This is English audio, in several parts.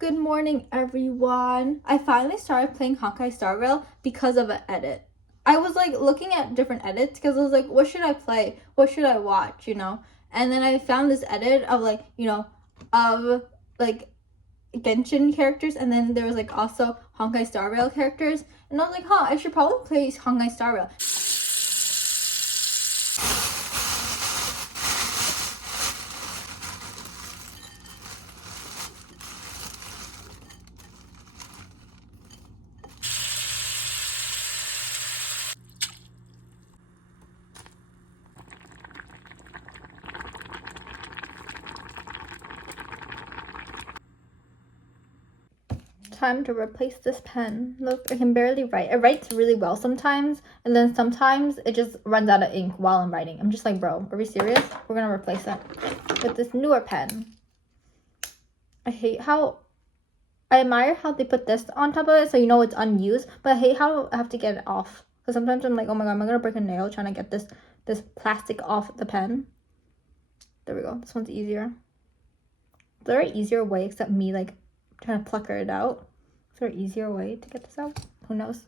Good morning, everyone. I finally started playing Honkai Star Rail because of an edit. I was like looking at different edits because I was like, what should I play? What should I watch? And then I found this edit of of like Genshin characters, and then there was like also Honkai Star Rail characters, and I was like, I should probably play Honkai Star Rail. Time to replace this pen. Look, I can barely write. It writes really well sometimes, and then sometimes it just runs out of ink while I'm writing. I'm just like, bro, are we serious? We're gonna replace it with this newer pen. I admire how they put this on top of it so you know it's unused, but I hate how I have to get it off. Because sometimes I'm like, oh my god, am I gonna break a nail trying to get this plastic off the pen? There we go. This one's easier. Is there an easier way except me like trying to plucker it out? Is there an easier way to get this out? Who knows?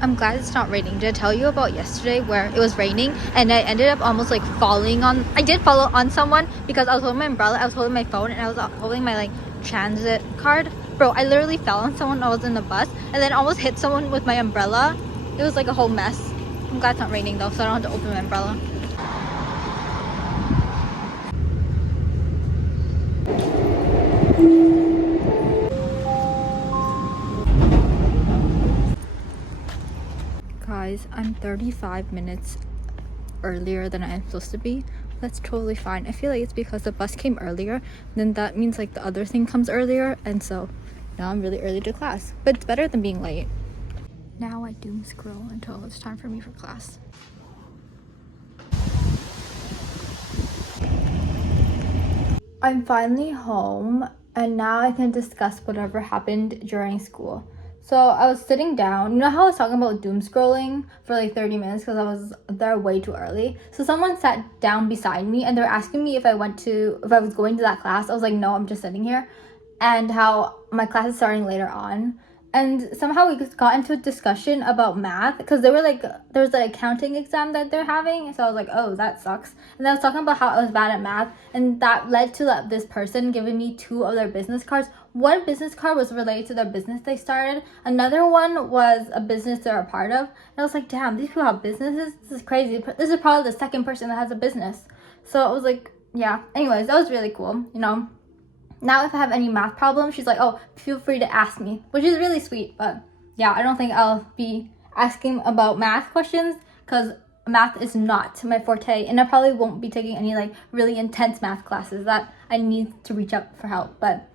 I'm glad it's not raining. Did I tell you about yesterday where it was raining and I ended up almost like falling on... I did fall on someone because I was holding my umbrella, I was holding my phone, and I was holding my like transit card. Bro, I literally fell on someone. I was in the bus and then almost hit someone with my umbrella. It was like a whole mess. I'm glad it's not raining though, so I don't have to open my umbrella. Guys, I'm 35 minutes earlier than I am supposed to be. That's totally fine. I feel like it's because the bus came earlier, then that means like the other thing comes earlier, and so now I'm really early to class. But it's better than being late. Now I doom scroll until it's time for me for class. I'm finally home, and now I can discuss whatever happened during school. So I was sitting down. You know how I was talking about doom scrolling for like 30 minutes because I was there way too early? So someone sat down beside me and they were asking me if I was going to that class. I was like, no, I'm just sitting here. And how my class is starting later on. And somehow we got into a discussion about math because they were like, there's an accounting exam that they're having. So I was like, oh, that sucks. And I was talking about how I was bad at math, and that led to this person giving me 2 of their business cards. One business card was related to their business they started. Another one was a business they're a part of. And I was like, damn, these people have businesses? This is crazy. This is probably the second person that has a business. So I was like, yeah. Anyways, that was really cool, Now if I have any math problems, she's like, oh, feel free to ask me, which is really sweet. But yeah, I don't think I'll be asking about math questions because math is not my forte, and I probably won't be taking any like really intense math classes that I need to reach out for help. But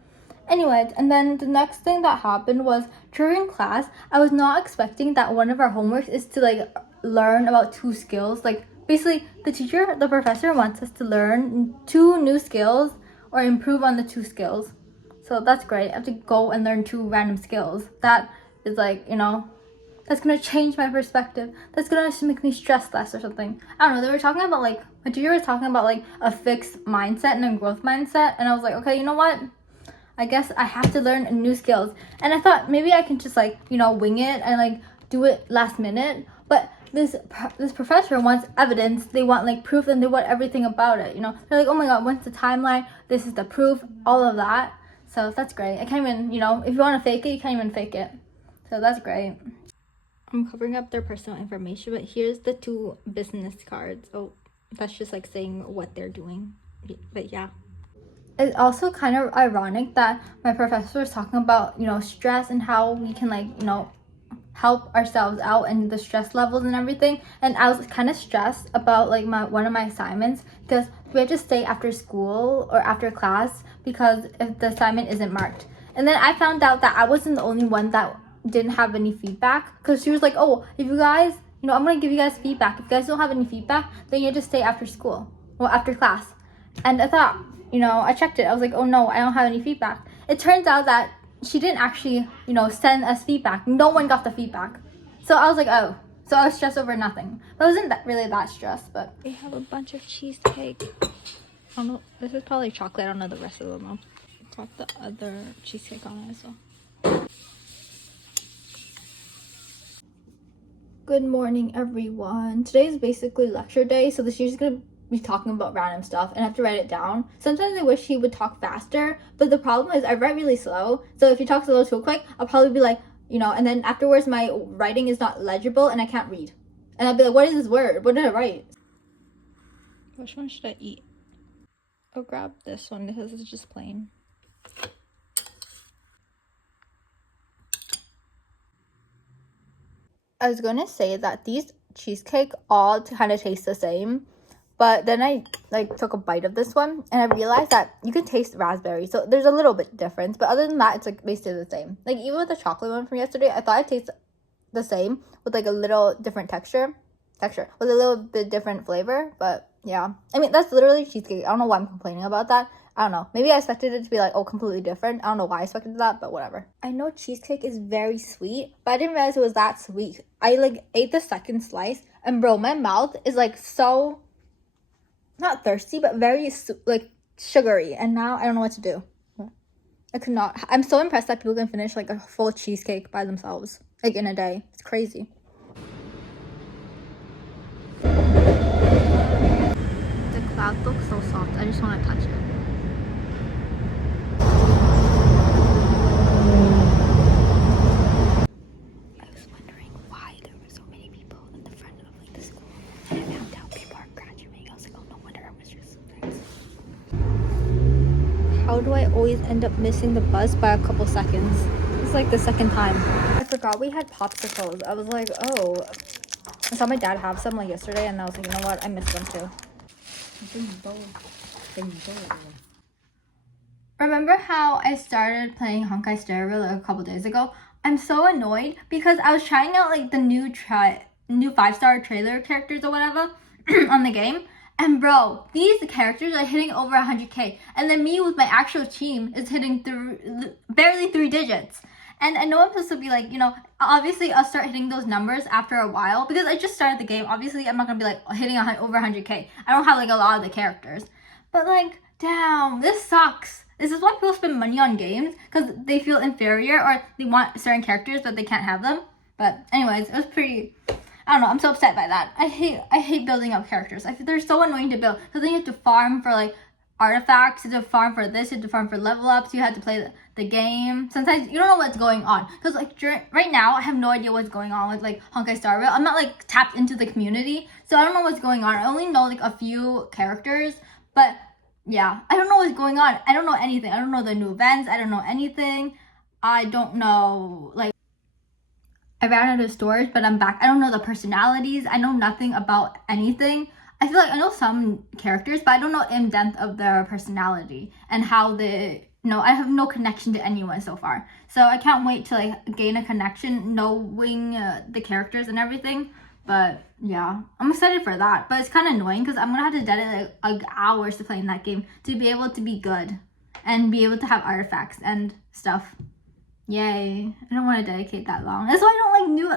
anyways, and then the next thing that happened was during class, I was not expecting that one of our homeworks is to like learn about 2 skills. Like basically the professor wants us to learn 2 new skills or improve on the 2 skills. So that's great. I have to go and learn 2 random skills. That is like, that's gonna change my perspective. That's gonna make me stress less or something. I don't know. They were talking about like, my teacher was talking about like a fixed mindset and a growth mindset. And I was like, okay, you know what? I guess I have to learn new skills. And I thought maybe I can just like, wing it and like do it last minute. But this professor wants evidence. They want like proof, and they want everything about it. They're like, oh my god, when's the timeline? This is the proof, all of that. So that's great. I can't even, if you want to fake it, you can't even fake it. So that's great. I'm covering up their personal information, but here's the 2 business cards. Oh, that's just like saying what they're doing. But yeah. It's also kind of ironic that my professor was talking about, stress and how we can like, help ourselves out and the stress levels and everything. And I was kind of stressed about like one of my assignments because we had to stay after school or after class because if the assignment isn't marked. And then I found out that I wasn't the only one that didn't have any feedback, because she was like, oh, if you guys, I'm gonna give you guys feedback. If you guys don't have any feedback, then you have to stay after school, well, after class. And I thought, I checked it. I was like, oh no, I don't have any feedback. It turns out that she didn't actually, send us feedback. No one got the feedback. So I was like, oh. So I was stressed over nothing. But I wasn't really that stressed, but... They have a bunch of cheesecake. I don't know. This is probably chocolate. I don't know the rest of them though. Got the other cheesecake on it as well. Good morning, everyone. Today is basically lecture day, so this year's gonna be talking about random stuff and I have to write it down. Sometimes I wish he would talk faster, but the problem is I write really slow. So if he talks a little too quick, I'll probably be like, you know, and then afterwards my writing is not legible and I can't read. And I'll be like, what is this word? What did I write? Which one should I eat? I'll grab this one because it's just plain. I was gonna say that these cheesecake all kind of taste the same, but then I took a bite of this one and I realized that you can taste raspberry, so there's a little bit difference, but other than that it's like basically the same. Like even with the chocolate one from yesterday, I thought it tastes the same with like a little different texture with a little bit different flavor. But yeah, I mean that's literally cheesecake. I don't know why I'm complaining about that. I don't know, maybe I expected it to be like, oh, completely different. I don't know why I expected that, but whatever. I know cheesecake is very sweet, but I didn't realize it was that sweet. I like ate the second slice and bro, my mouth is like so not thirsty but very like sugary, and now I don't know what to do. I could not. I'm so impressed that people can finish like a full cheesecake by themselves like in a day. It's crazy. The cloud looks so soft. I just want to touch it. I was wondering why there were so many people in the front of like the school, and I found out people are graduating. I was like, oh no wonder I was just surprised. How do I always end up missing the bus by a couple seconds? It's like the second time. I forgot we had popsicles. I was like, oh. I saw my dad have some like yesterday and I was like, you know what? I missed them too. Remember how I started playing Honkai Star Rail like a couple days ago? I'm so annoyed because I was trying out like the new 5-star trailer characters or whatever on the game. And bro, these characters are hitting over 100k. And then me with my actual team is hitting barely 3 digits. And I know I'm supposed to be like, you know, obviously I'll start hitting those numbers after a while because I just started the game. Obviously I'm not going to be like hitting over 100k. I don't have like a lot of the characters. But like, damn, this sucks. This is why people spend money on games, because they feel inferior or they want certain characters but they can't have them. But anyways, it was pretty, I don't know, I'm so upset by that. I hate building up characters. They're so annoying to build because then you have to farm for like artifacts, you have to farm for this, you have to farm for level ups, you have to play the game. Sometimes you don't know what's going on because like right now I have no idea what's going on with like Honkai Star Rail. I'm not like tapped into the community, so I don't know what's going on. I only know like a few characters, but yeah, I don't know what's going on. I don't know anything. I don't know the new events. I don't know anything. I don't know, like, I ran out of storage, but I'm back. I don't know the personalities. I know nothing about anything. I feel like I know some characters, but I don't know in depth of their personality and how they, no, I have no connection to anyone so far. So I can't wait to like gain a connection knowing the characters and everything. But yeah, I'm excited for that. But it's kind of annoying because I'm going to have to dedicate like hours to playing that game to be able to be good and be able to have artifacts and stuff. Yay. I don't want to dedicate that long. That's why I don't like new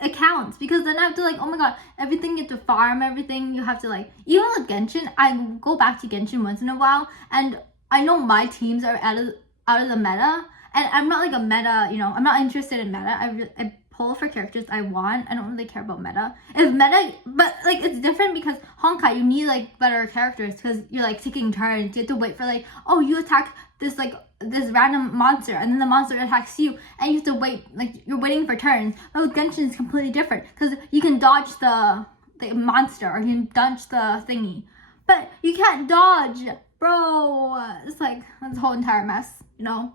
accounts, because then I have to like, oh my god, everything you have to farm, everything you have to like, even with Genshin, I go back to Genshin once in a while and I know my teams are out of the meta, and I'm not like a meta, you know, I'm not interested in meta. I pull for characters I want. I don't really care about meta. If meta, but like it's different because Honkai, you need like better characters because you're like taking turns. You have to wait for like, oh, you attack this like this random monster and then the monster attacks you and you have to wait, like you're waiting for turns. But with Genshin it's completely different because you can dodge the monster or you can dodge the thingy, but you can't dodge, bro. It's like that's a whole entire mess, you know.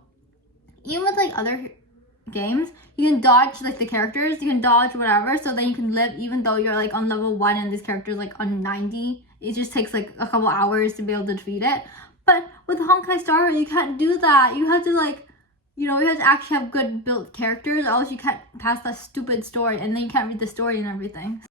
Even with like other games, you can dodge like the characters, you can dodge whatever, so then you can live even though you're like on level 1 and this character's like on 90. It just takes like a couple hours to be able to defeat it. But with Honkai Star Rail, you can't do that. You have to like, you know, you have to actually have good built characters, or else you can't pass that stupid story and then you can't read the story and everything.